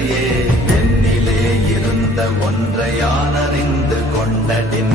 ஒன்றையானறிந்ததில்லையே என்னிலே இருந்த ஒன்றையானறிந்து கொண்டடின்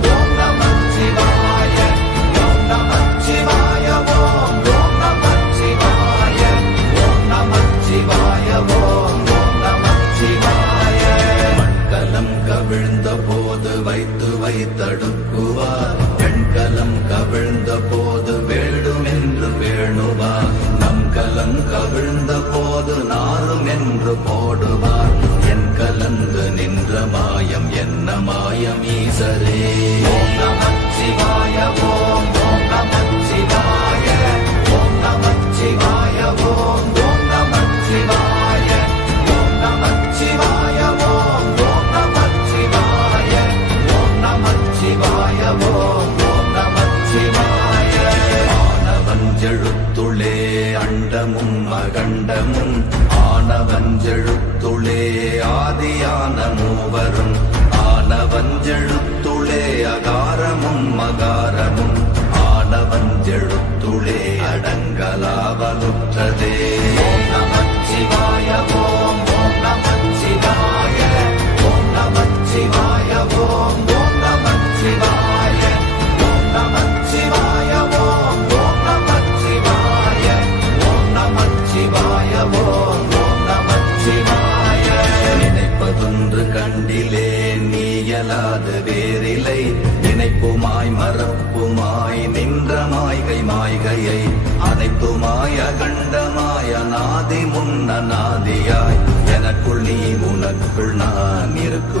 ஈசரே ஓம் நமச்சிவாய ஓம் ஓம் நமச்சிவாய ஓம் நமச்சிவாய ஓம் ஓம் நமச்சிவாய ஓம் நமச்சிவாய ஓம் ஓம் நமச்சிவாய ஓம் நமச்சிவாய ஓம் ஓம் நமச்சிவாய ஆனவஞ்செழுத்துளே அண்டமும் அகண்டமும் ஆனவஞ்செழுத்துளே ஆதியான மூவரும். ஆனவஞ்செழுத்துளே அகாரமும் மகாரமும் ஆனவஞ்செழுத்துளே அடங்கலாவலுற்றதே நமச்சிவாய ஓம் ஓம் நமச்சிவாய ஓம் நமச்சிவாய ஓம் மாய்கை மாய்கையை அனைத்துமாய் அகண்டமாய் அநாதி முன்ன நாதியாய். எனக்குள் நீ உனக்குள் நான் இருக்கும்.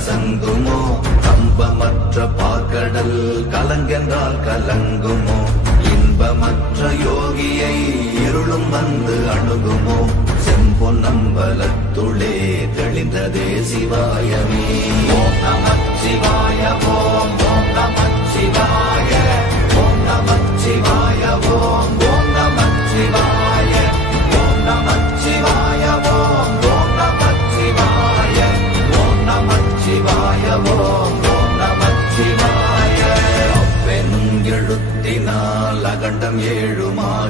கசங்குமோ கம்பமற்ற பாக்கடல் கலங்கென்றால் கலங்குமோ? இன்பமற்ற யோகியை இருளும் வந்து அணுகுமோ? செம்பொன்னம்பலத்துளே தெளிந்ததே சிவாயமே. ஓம் நமச்சிவாய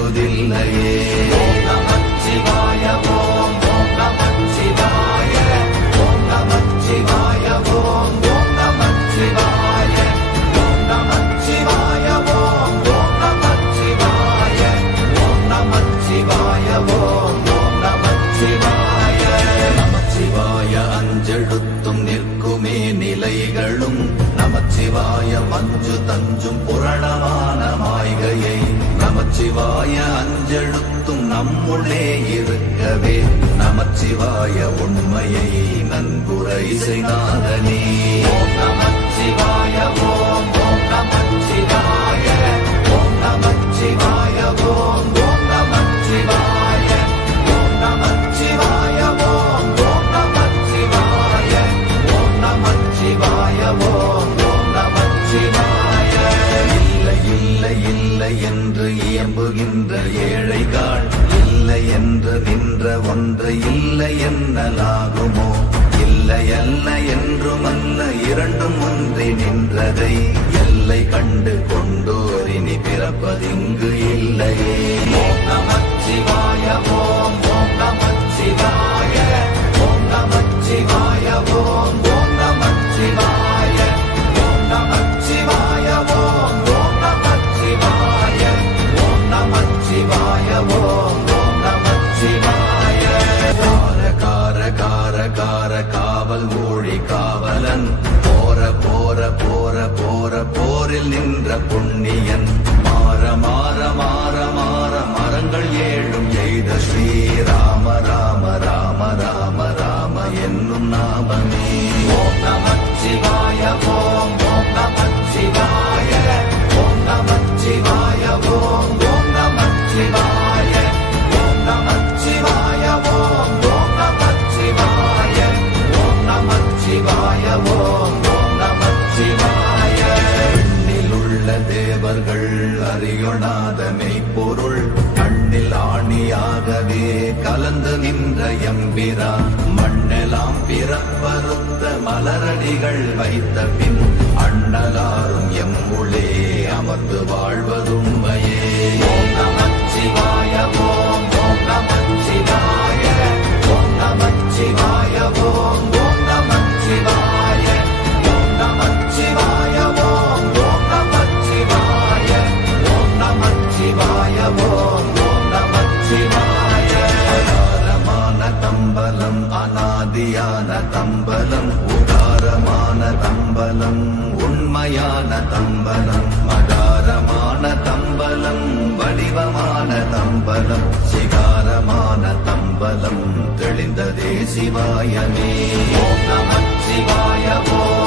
வெங்குதில்லையே ஓம் நமச்சிவாய நமச்சிவாய மஞ்சு தஞ்சும் புரணமான மாய்கையை நமச்சிவாய அஞ்செழுத்தும் நம்முள்ளே இருக்கவே. நமச்சிவாய உண்மையை நன்குரை இசைநாதனே. நமச்சிவாய ஓம் நமச்சிவாய. ஓம் நமச்சிவாய ஓம் பிறப்பதிங்கு இல்லையே? ஓம் நமச்சிவாய ஓம் ஓம் நமச்சிவாய ஓம் நமச்சிவாய ஓம் ஓம் நமச்சிவாய ஓம் நமச்சிவாய ஓம் ஓம் நமச்சிவாய ஓம் நமச்சிவாய ஓம் ஓம் நமச்சிவாய கார கார கார கார காவல் மொழி காவலன். போற போற போற போற போரில் நின்ற புண்ணியன். மாற மாற மாற மரங்கள் ஏழும் எய்த ஸ்ரீர அடிகள் வைத்த பின் அண்ணலாரும் எம்முளே அமர்ந்து வாழ்வு உண்மையான தம்பலம் உண்மையான தம்பலம் மதாரமான தம்பலம் வடிவமான தம்பலம் சிகாரமான தம்பலம் தெளிந்ததே சிவாயமே. நம சிவாயமோ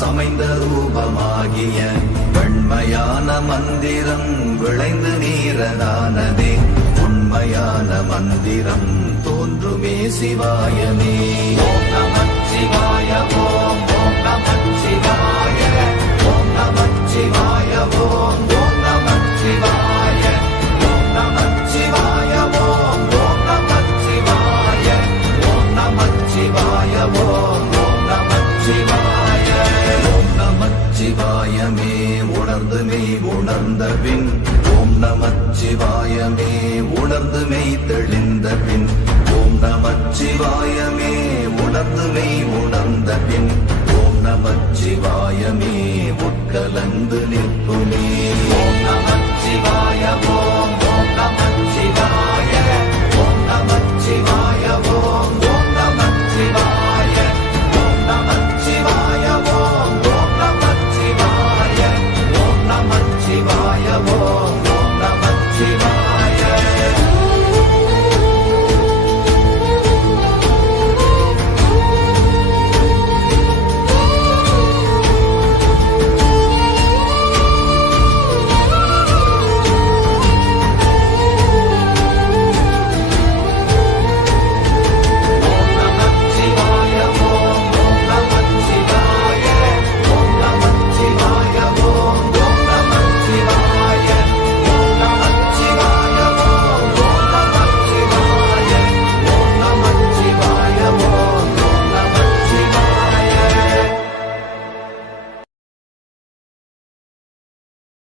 சமைந்த ரூபமாகிய வெண்மையான மந்திரம் விளைந்து நீரதானதே. உண்மையான மந்திரம் தோன்றுமே சிவாயமே. நம சிவாய உணர்ந்த பின் ஓம் நமச்சிவாயமே உணர்ந்து மெய்த்தெளி